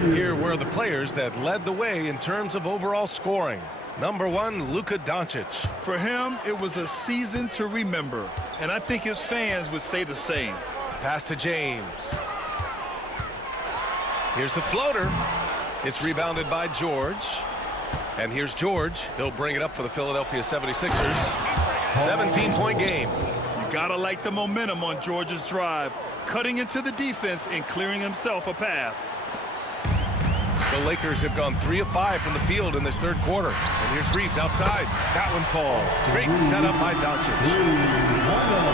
Here were the players that led the way in terms of overall scoring. Number 1, Luka Doncic. For him, it was a season to remember, and I think his fans would say the same. Pass to James. Here's the floater. It's rebounded by George. And here's George. He'll bring it up for the Philadelphia 76ers. 17-point game. You gotta like the momentum on George's drive, cutting into the defense and clearing himself a path. The Lakers have gone 3 of 5 from the field in this third quarter. And here's Reeves outside. That one falls. Great setup by Doncic.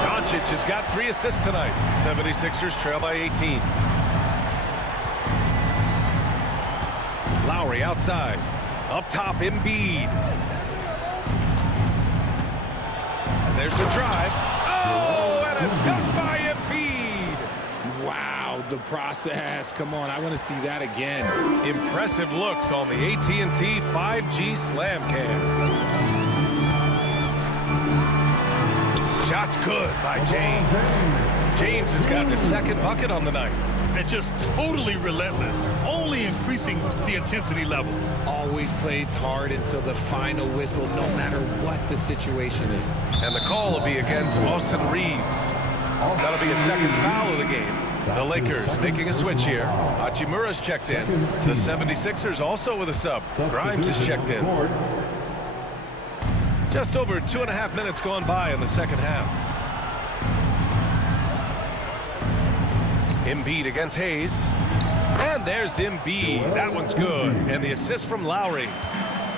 Doncic has got 3 assists tonight. 76ers trail by 18. Lowry outside. Up top, Embiid. And there's the drive. Oh, and a dunk by Embiid. Wow, the process. Come on, I want to see that again. Impressive looks on the AT&T 5G Slam Cam. Shots good by James. James has gotten his second bucket on the night. And just totally relentless, only increasing the intensity level. Always plays hard until the final whistle, no matter what the situation is. And the call will be against Austin Reeves. That'll be a second foul of the game. The Lakers making a switch here. Hachimura's checked in. The 76ers also with a sub. Grimes is checked in. Just over 2.5 minutes gone by in the second half. Embiid against Hayes. And there's Embiid. That one's good. And the assist from Lowry.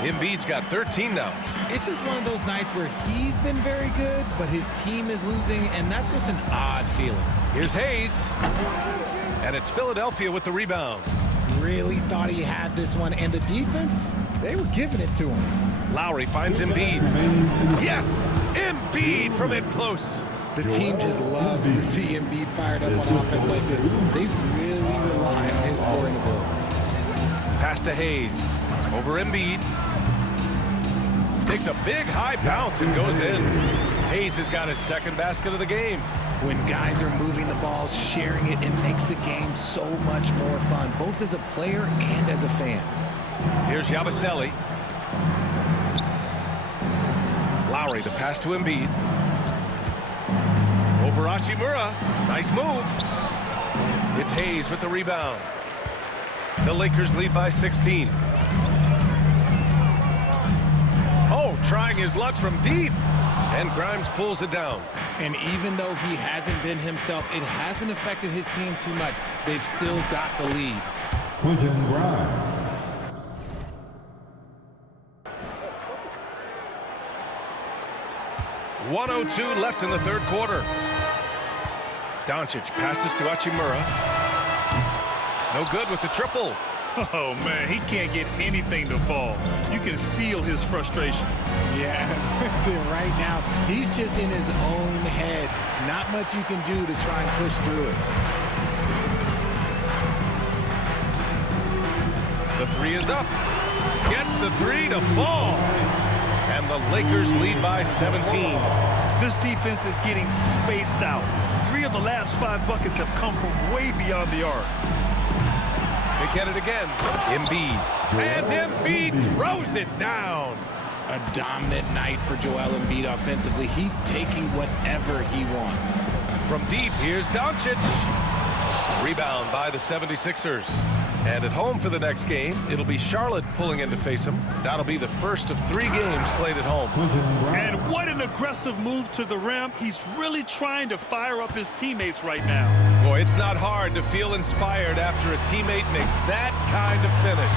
Embiid's got 13 now. It's just one of those nights where he's been very good, but his team is losing, and that's just an odd feeling. Here's Hayes. And it's Philadelphia with the rebound. Really thought he had this one, and the defense, they were giving it to him. Lowry finds Embiid. Yes! Embiid from in close. The team just loves to see Embiid fired up on offense like this. They really rely on his scoring ability. Pass to Hayes. Over Embiid. Takes a big high bounce and goes in. Hayes has got his second basket of the game. When guys are moving the ball, sharing it, it makes the game so much more fun, both as a player and as a fan. Here's Yabusele. Lowry, the pass to Embiid. Over Hachimura. Nice move. It's Hayes with the rebound. The Lakers lead by 16. Oh, trying his luck from deep. And Grimes pulls it down. And even though he hasn't been himself, it hasn't affected his team too much. They've still got the lead. Quentin Grimes. .102 left in the third quarter. Doncic passes to Hachimura. No good with the triple. Oh, man, he can't get anything to fall. You can feel his frustration. Yeah, right now, he's just in his own head. Not much you can do to try and push through it. The three is up. Gets the three to fall. And the Lakers lead by 17. This defense is getting spaced out. 3 of the last 5 buckets have come from way beyond the arc. They get it again. Embiid. And Embiid throws it down. A dominant night for Joel Embiid offensively. He's taking whatever he wants. From deep, here's Doncic. Rebound by the 76ers. And at home for the next game, it'll be Charlotte pulling in to face them. That'll be the first of 3 games played at home. And what an aggressive move to the rim. He's really trying to fire up his teammates right now. Boy, it's not hard to feel inspired after a teammate makes that kind of finish.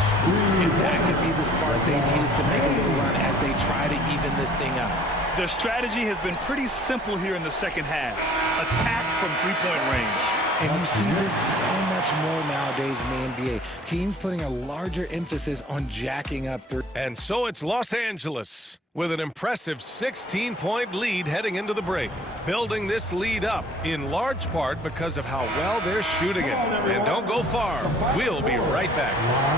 And that could be the spark they needed to make a little run as they try to even this thing up. Their strategy has been pretty simple here in the second half. Attack from three-point range. And you see this so much more nowadays in the NBA. Teams putting a larger emphasis on jacking up their... And so it's Los Angeles with an impressive 16-point lead heading into the break. Building this lead up in large part because of how well they're shooting it. And don't go far. We'll be right back.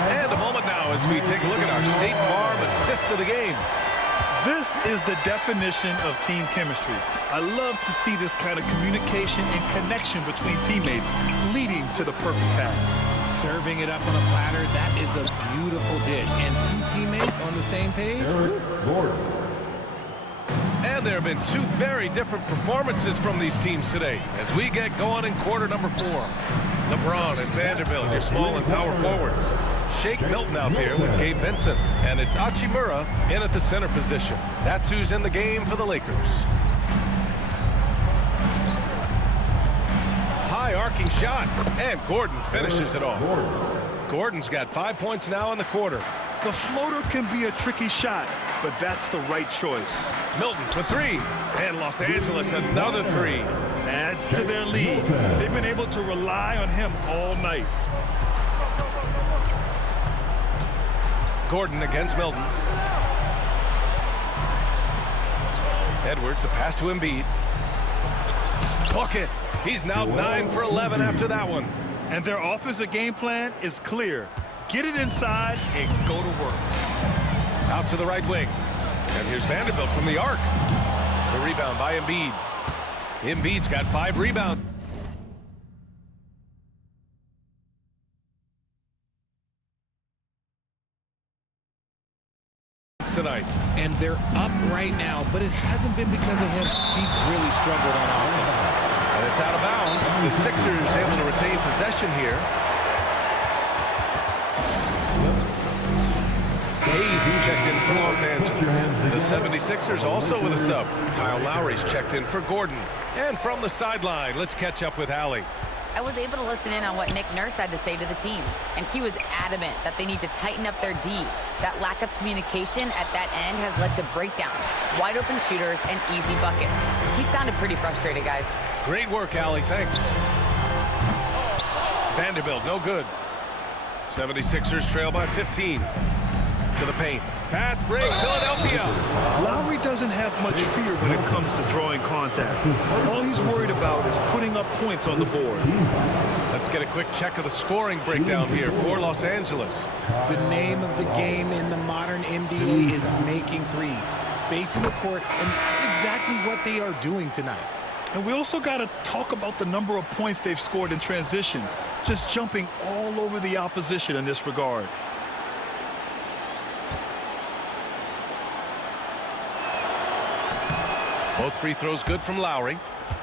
And a moment now as we take a look at our State Farm assist of the game. This is the definition of team chemistry. I love to see this kind of communication and connection between teammates leading to the perfect pass. Serving it up on a platter. That is a beautiful dish. And two teammates on the same page. Eric Gordon. And there have been two very different performances from these teams today as we get going in quarter number 4. LeBron and Vanderbilt, your small and power forwards. Shake Milton out there with Gabe Vincent. And it's Hachimura in at the center position. That's who's in the game for the Lakers. High arcing shot. And Gordon finishes it off. Gordon's got 5 points now in the quarter. The floater can be a tricky shot, but that's the right choice. Milton for 3. And Los Angeles another 3. Adds to their lead. They've been able to rely on him all night. Gordon against Milton. Edwards, the pass to Embiid. Bucket. He's now 9 for 11 after that one. And their offensive game plan is clear. Get it inside and go to work. Out to the right wing. And here's Vanderbilt from the arc. The rebound by Embiid. Embiid's got 5 rebounds. Tonight. And they're up right now, but it hasn't been because of him. He's really struggled on offense. And it's out of bounds. The Sixers able to retain possession here. Hayes checked in for Los Angeles. The 76ers also with a sub. Kyle Lowry's checked in for Gordon. And from the sideline, let's catch up with Allie. I was able to listen in on what Nick Nurse had to say to the team, and he was adamant that they need to tighten up their D. That lack of communication at that end has led to breakdowns, wide open shooters, and easy buckets. He sounded pretty frustrated, guys. Great work, Allie. Thanks. Vanderbilt, no good. 76ers trail by 15. To the paint. Fast break, Philadelphia. Lowry doesn't have much fear when it comes to drawing contact. All he's worried about is putting up points on the board. Let's get a quick check of the scoring breakdown here for Los Angeles. The name of the game in the modern NBA is making threes, spacing the court, and that's exactly what they are doing tonight. And we also got to talk about the number of points they've scored in transition, just jumping all over the opposition in this regard. Both free throws good from Lowry.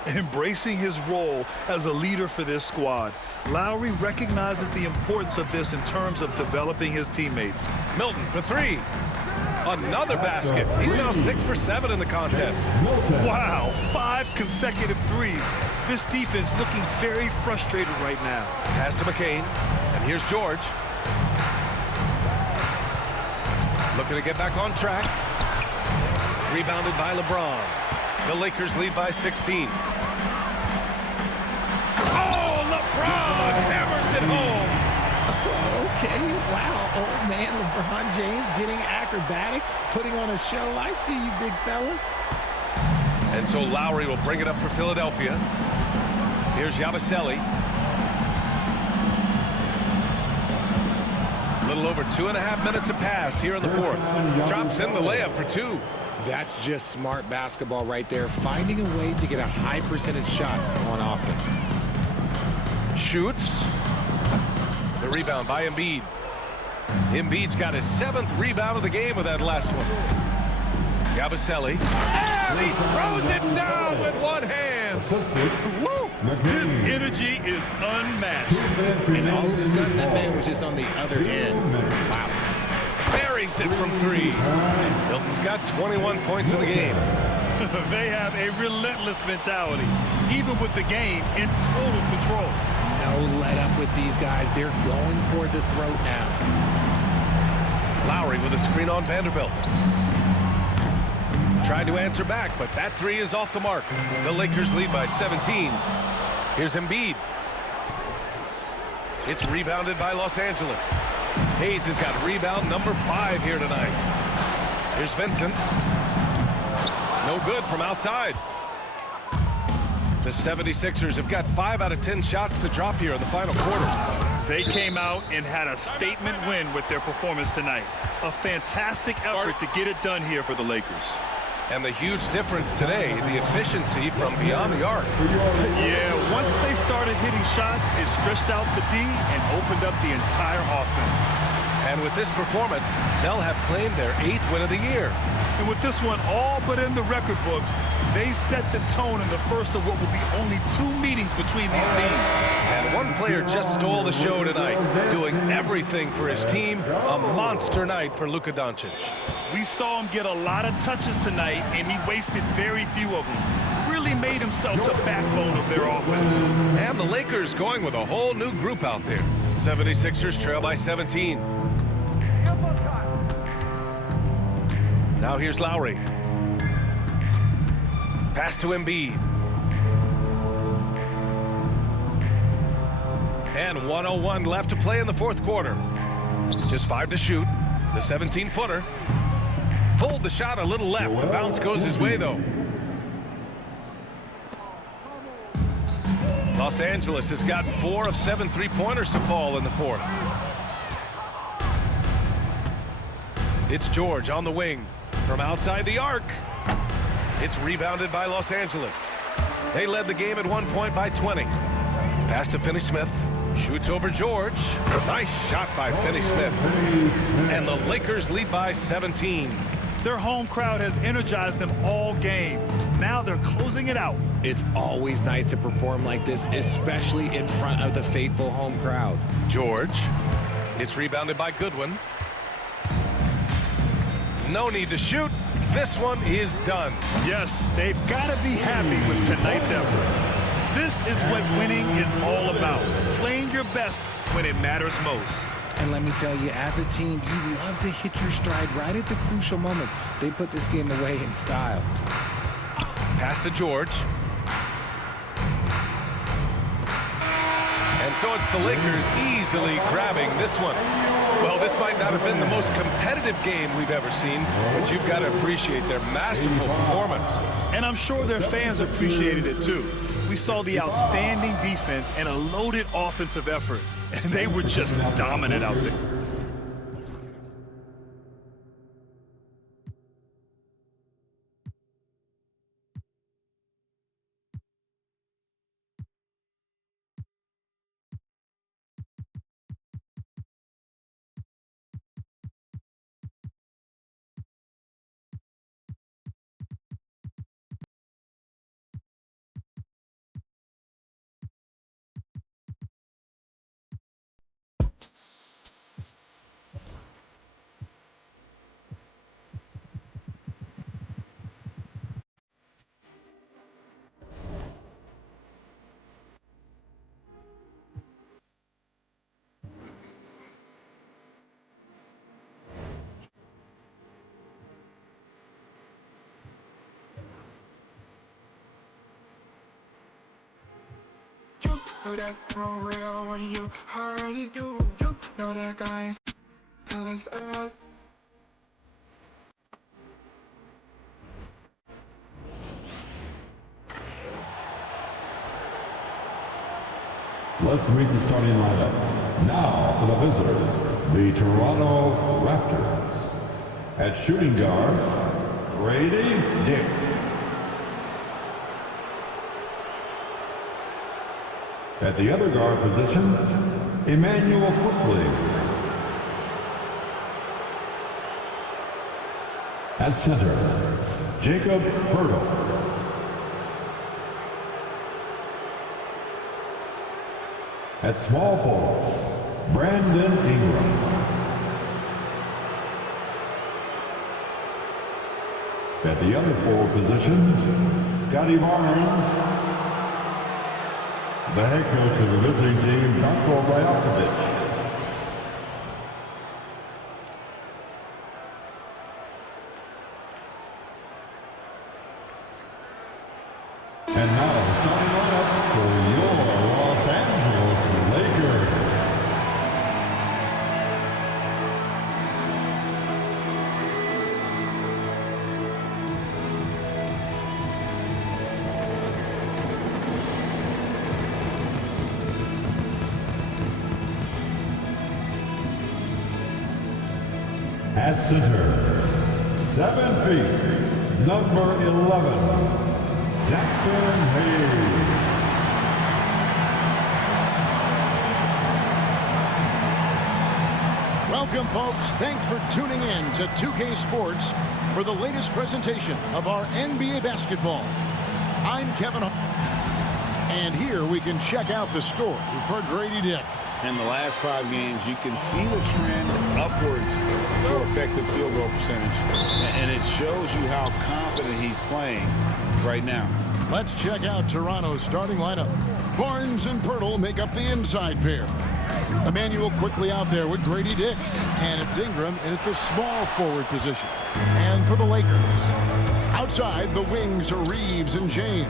Embracing his role as a leader for this squad, Lowry recognizes the importance of this in terms of developing his teammates. Milton for 3. Another basket. He's now 6 for 7 in the contest. Wow, 5 consecutive threes. This defense looking very frustrated right now. Pass to McCain. And here's George. Looking to get back on track. Rebounded by LeBron. The Lakers lead by 16. Oh, LeBron hammers it home. Okay, wow, old man LeBron James getting acrobatic, putting on a show. I see you, big fella. And so Lowry will bring it up for Philadelphia. Here's Yabusele. A little over 2.5 minutes have passed here in the fourth. Drops in the layup for 2. That's just smart basketball right there, finding a way to get a high percentage shot on offense. Shoots. The rebound by Embiid. Embiid's got his 7th rebound of the game with that last one. Yabusele. And he throws it down with one hand. Woo! His energy is unmatched. And all of a sudden, that man was just on the other end. Wow. Buries it from 3. Milton's got 21 points in the game. They have a relentless mentality, even with the game in total control. No let up with these guys. They're going for the throat now. Lowry with a screen on Vanderbilt. Tried to answer back, but that 3 is off the mark. The Lakers lead by 17. Here's Embiid. It's rebounded by Los Angeles. Hayes has got rebound number 5 here tonight. Here's Vincent. No good from outside. The 76ers have got 5 out of 10 shots to drop here in the final quarter. They came out and had a statement win with their performance tonight. A fantastic effort to get it done here for the Lakers. And the huge difference today, the efficiency from beyond the arc. Yeah, once they started hitting shots, it stretched out the D and opened up the entire offense. And with this performance, they'll have claimed their 8th win of the year. And with this one all but in the record books, they set the tone in the first of what will be only 2 meetings between these teams. And one player just stole the show tonight, doing everything for his team. A monster night for Luka Doncic. We saw him get a lot of touches tonight, and he wasted very few of them. Really made himself the backbone of their offense. And the Lakers going with a whole new group out there. 76ers trail by 17. Now here's Lowry. Pass to Embiid. And 1:01 left to play in the 4th quarter. Just 5 to shoot. The 17-footer. Pulled the shot a little left. The bounce goes his way, though. Los Angeles has gotten 4 of 7 3-pointers to fall in the 4th. It's George on the wing. From outside the arc. It's rebounded by Los Angeles. They led the game at one point by 20. Pass to Finney-Smith. Shoots over George. Nice shot by Finney-Smith. And the Lakers lead by 17. Their home crowd has energized them all game. Now they're closing it out. It's always nice to perform like this, especially in front of the faithful home crowd. George. It's rebounded by Goodwin. No need to shoot. This one is done. Yes, they've got to be happy with tonight's effort. This is what winning is all about. Playing your best when it matters most. And let me tell you, as a team, you love to hit your stride right at the crucial moments. They put this game away in style. Pass to George. And so it's the Lakers easily grabbing this one. Well, this might not have been the most competitive game we've ever seen, but you've got to appreciate their masterful performance. And I'm sure their fans appreciated it too. We saw the outstanding defense and a loaded offensive effort, and they were just dominant out there. Know that for real when you already do. You know that guys, tell us out. Let's meet the starting lineup. Now for the visitors, the Toronto Raptors. At shooting guard, Grady Dick. At the other guard position, Emmanuel Quickly. At center, Jacob Hurdle. At small forward, Brandon Ingram. At the other forward position, Scotty Barnes. The head coach of the visiting team, Darko Rajakovic. And now the starting lineup for your Los Angeles Lakers. At center, 7 feet, number 11, Jackson Hayes. Welcome, folks. Thanks for tuning in to 2K Sports for the latest presentation of our NBA basketball. I'm Kevin Hart, and here we can check out the story for Grady Dick. In the last 5 games, you can see the trend upwards for effective field goal percentage, and it shows you how confident he's playing right now. Let's check out Toronto's starting lineup. Barnes and Pirtle make up the inside pair. Emmanuel quickly out there with Grady Dick, and it's Ingram in at the small forward position. And for the Lakers, outside the wings are Reeves and James.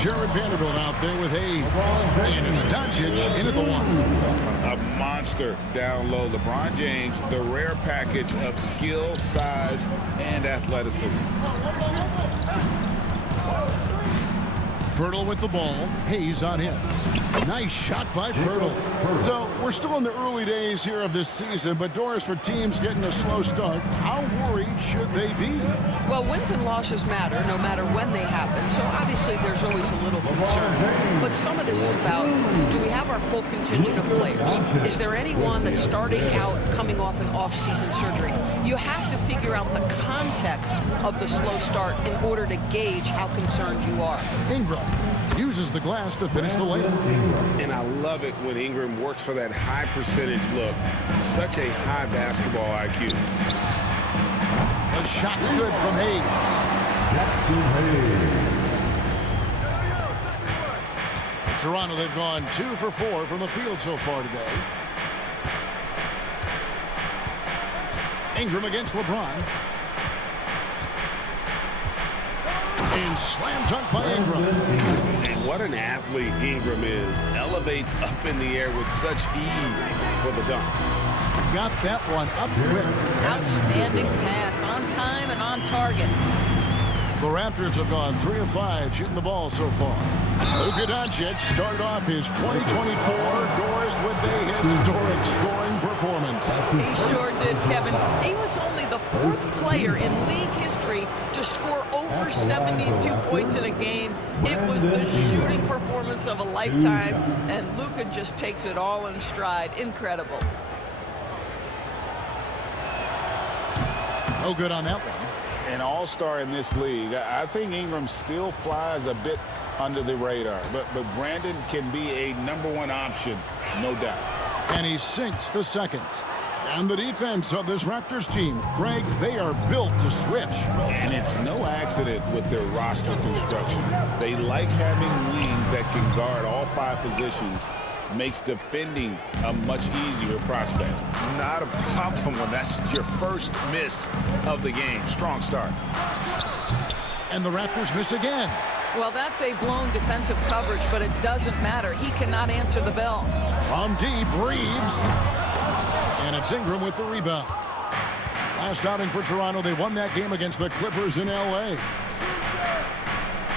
Jared Vanderbilt out there with Hayes, and it's Doncic in at the 1. A monster down low. LeBron James, the rare package of skill, size, and athleticism. Pirtle with the ball. Hayes on him. Nice shot by Pirtle. So we're still in the early days here of this season, but Doris, for teams getting a slow start, how worried should they be? Well, wins and losses matter no matter when they happen, so obviously there's always a little concern. But some of this is about, do we have our full contingent of players? Is there anyone that's starting out coming off an off-season surgery? You have to figure out the context of the slow start in order to gauge how concerned you are. Ingram uses the glass to finish the layup. And I love it when Ingram works for that high percentage look. Such a high basketball IQ. The shot's good from Hayes. Jackson Hayes. Toronto, they've gone 2 for 4 from the field so far today. Ingram against LeBron. And slam dunk by Ingram. And what an athlete Ingram is. Elevates up in the air with such ease for the dunk. Got that one up quick. Outstanding pass, on time and on target. The Raptors have gone 3 of 5 shooting the ball so far. Luka Doncic started off his 2024 Doris with a historic scoring performance. He sure did, Kevin. He was only the 4th player in league history to score over 72 points in a game. It was the shooting performance of a lifetime, and Luka just takes it all in stride. Incredible. No good on that one. An all-star in this league. I think Ingram still flies a bit under the radar, but Brandon can be a #1 option, no doubt. And he sinks the second. And the defense of this Raptors team, Craig, they are built to switch. And it's no accident with their roster construction. They like having wings that can guard all 5 positions. Makes defending a much easier prospect. Not a problem when that's your first miss of the game. Strong start. And the Raptors miss again. Well, that's a blown defensive coverage, but it doesn't matter. He cannot answer the bell. From deep, Reeves. And it's Ingram with the rebound. Last outing for Toronto, they won that game against the Clippers in L.A.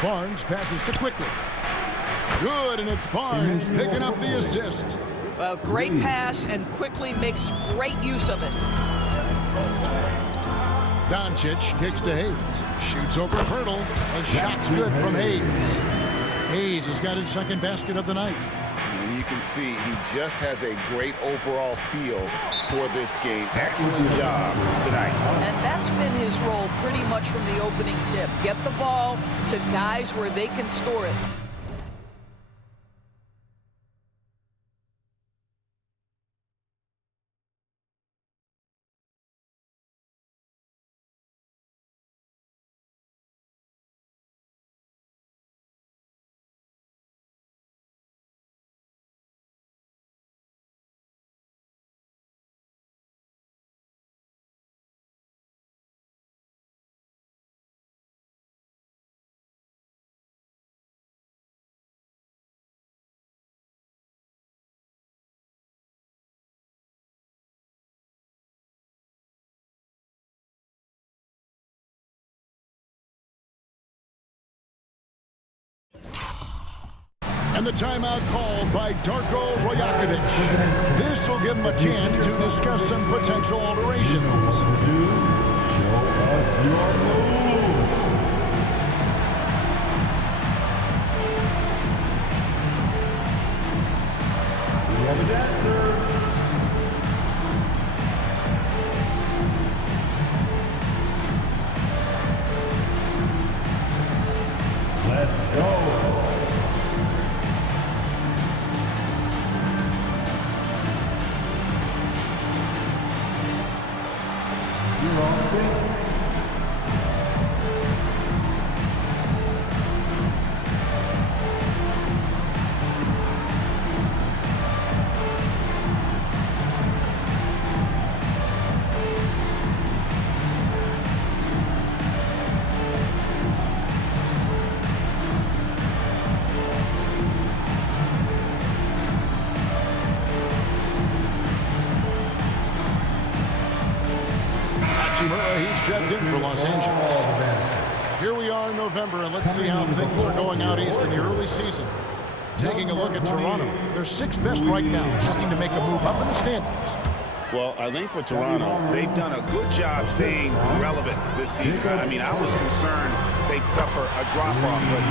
Barnes passes to Quickly. Good, and it's Barnes picking up the assist. Well, great pass, and Quickly makes great use of it. Doncic kicks to Hayes. Shoots over Pirtle. The shot's good from Hayes. Hayes has got his second basket of the night. And you can see he just has a great overall feel for this game. Excellent job tonight. And that's been his role pretty much from the opening tip. Get the ball to guys where they can score it. And the timeout called by Darko Rajakovic. This will give him a chance to discuss some potential alterations. Show us your moves. He's checked in for Los Angeles. Here we are in November, and let's see how things are going out east in the early season. Taking a look at Toronto, they're sixth best right now, looking to make a move up in the standings. Well, I think for Toronto, they've done a good job staying relevant this season. I mean, I was concerned they'd suffer a drop-off, but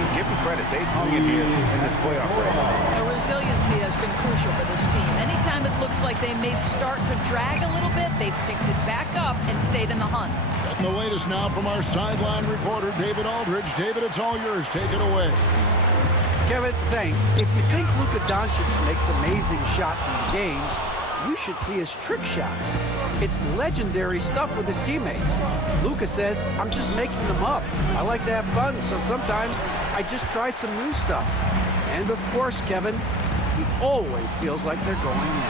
just give them credit. They've hung in here in this playoff race. The resiliency has been crucial for this team. Anytime it looks like they may start to drag a little bit, they've picked it back up and stayed in the hunt. Getting the latest now from our sideline reporter, David Aldridge. David, it's all yours. Take it away. Kevin, thanks. If you think Luka Doncic makes amazing shots in the games, you should see his trick shots. It's legendary stuff with his teammates. Luka says, I'm just making them up. I like to have fun, so sometimes I just try some new stuff. And of course, Kevin, he always feels like they're going in.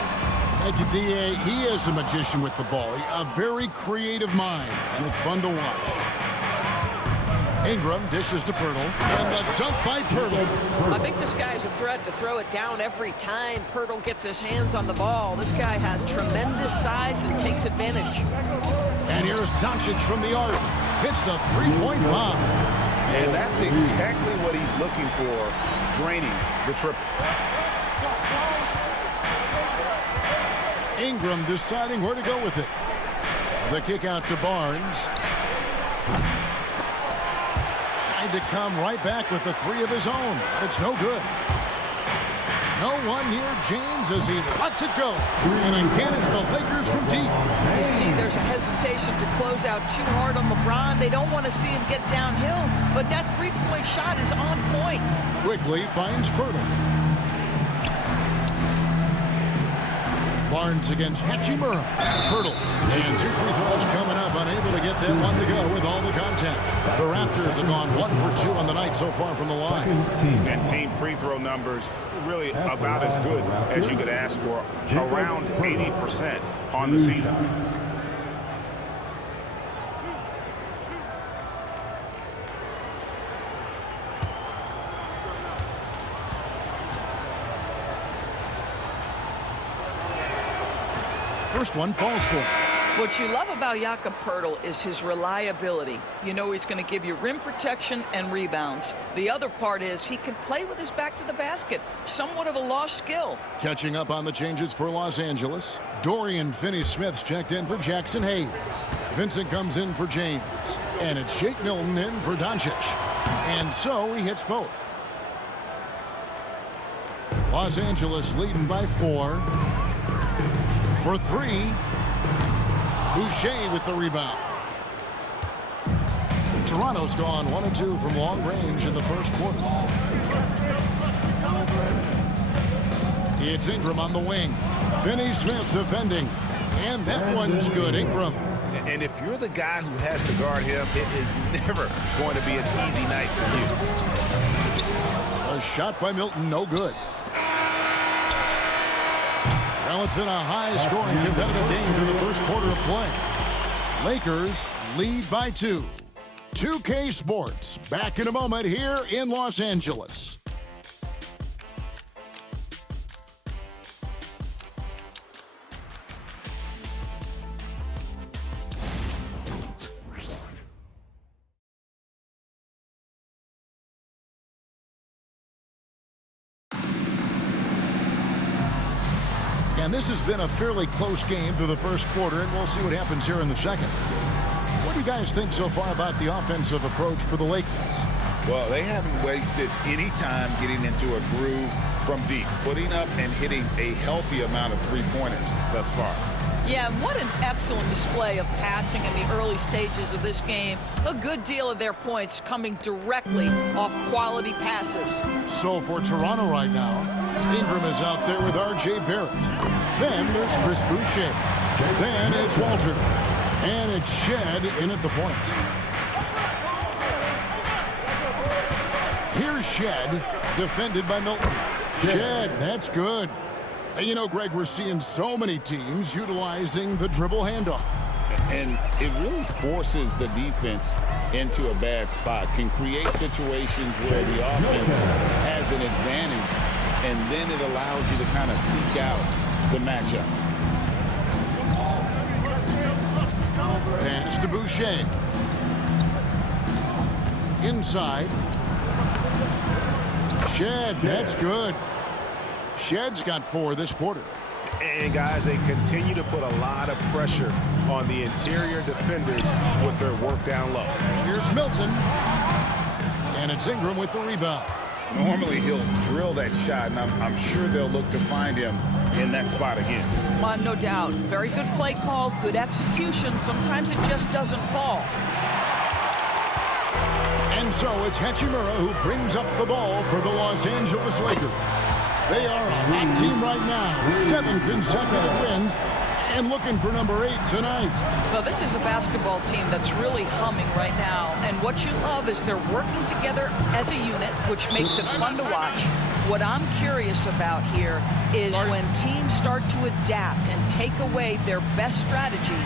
Thank you, D.A. He is a magician with the ball. A very creative mind, and it's fun to watch. Ingram dishes to Pirtle, and the dunk by Pirtle. I think this guy is a threat to throw it down every time Pirtle gets his hands on the ball. This guy has tremendous size and takes advantage. And here's Doncic from the arc. Hits the three-point bomb. And that's exactly what he's looking for, draining the triple. Ingram deciding where to go with it. The kick out to Barnes. To come right back with the three of his own, but it's no good. No one near James as he lets it go. And again, it's the Lakers from deep. You see, there's a hesitation to close out too hard on LeBron. They don't want to see him get downhill, but that three-point shot is on point. Quickly finds Pirtle. Barnes against Hachimura. Pirtle. And two free throws coming up, unable to get that one to go with all the contact. The Raptors have gone 1 for 2 on the night so far from the line. And team free throw numbers really about as good as you could ask for, around 80% on the season. First one falls for him. What you love about Jakob Poeltl is his reliability. You know he's going to give you rim protection and rebounds. The other part is he can play with his back to the basket. Somewhat of a lost skill. Catching up on the changes for Los Angeles. Dorian Finney-Smith's checked in for Jackson Hayes. Vincent comes in for James. And it's Shake Milton in for Doncic. And so he hits both. Los Angeles leading by 4. For 3. Boucher with the rebound. Toronto's gone 1 of 2 from long range in the first quarter. It's Ingram on the wing. Finney-Smith defending. And that one's good. Ingram. And if you're the guy who has to guard him, it is never going to be an easy night for you. A shot by Milton, no good. Well, it's been a high-scoring competitive game through the first quarter of play. Lakers lead by 2. 2K Sports, back in a moment here in Los Angeles. And this has been a fairly close game through the first quarter, and we'll see what happens here in the second. What do you guys think so far about the offensive approach for the Lakers? Well, they haven't wasted any time getting into a groove from deep, putting up and hitting a healthy amount of three-pointers thus far. Yeah, what an excellent display of passing in the early stages of this game. A good deal of their points coming directly off quality passes. So for Toronto right now, Ingram is out there with R.J. Barrett. Then there's Chris Boucher. Then it's Walter. And it's Shed in at the point. Here's Shed, defended by Milton. Shed, that's good. You know, Greg, we're seeing so many teams utilizing the dribble handoff. And it really forces the defense into a bad spot, can create situations where the offense has an advantage, and then it allows you to kind of seek out the matchup. Pass to Boucher. Inside. Shed, that's good. Shed's got 4 this quarter. And, guys, they continue to put a lot of pressure on the interior defenders with their work down low. Here's Milton. And it's Ingram with the rebound. Normally, he'll drill that shot, and I'm sure they'll look to find him in that spot again. No doubt. Very good play call, good execution. Sometimes it just doesn't fall. And so it's Hachimura who brings up the ball for the Los Angeles Lakers. They are a hot team right now. 7 consecutive wins and looking for number 8 tonight. Well, this is a basketball team that's really humming right now. And what you love is they're working together as a unit, which makes it fun to watch. What I'm curious about here is when teams start to adapt and take away their best strategy,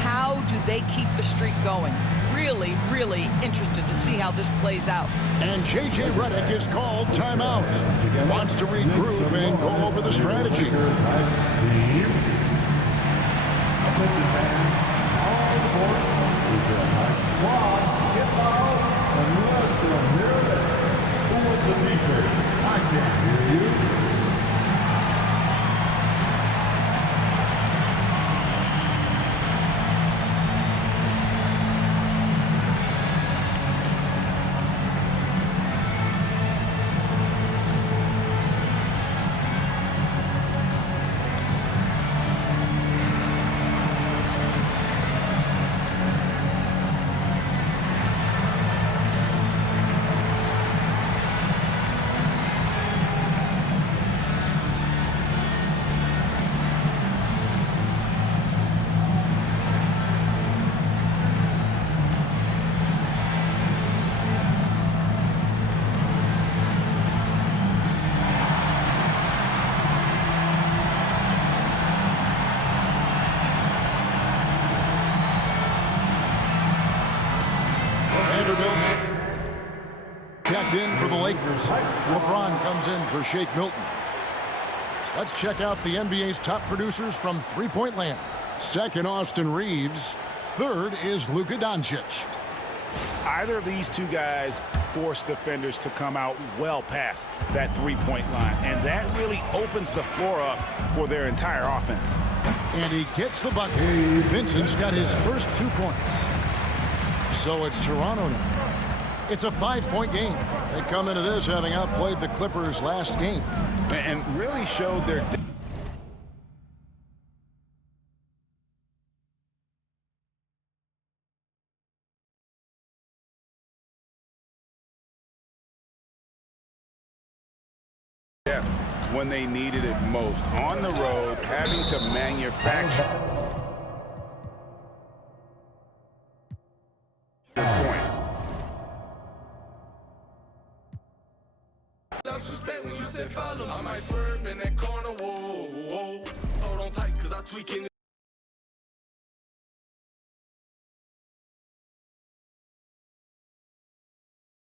how do they keep the streak going? Really, really interested to see how this plays out. And J.J. Redick is called timeout. Wants to regroup and go over the strategy. I can't hear you. Checked in for the Lakers. LeBron comes in for Shake Milton. Let's check out the NBA's top producers from three-point land. Second, Austin Reeves. Third is Luka Doncic. Either of these two guys force defenders to come out well past that three-point line, and that really opens the floor up for their entire offense. And he gets the bucket. Vincent's got his first 2 points. So it's Toronto now. It's a 5-point game. They come into this having outplayed the Clippers last game. And really showed their depth when they needed it most. On the road, having to manufacture point. Suspect when you said follow, I might swerve in that corner. Whoa, whoa. Hold on tight, cause I tweaking.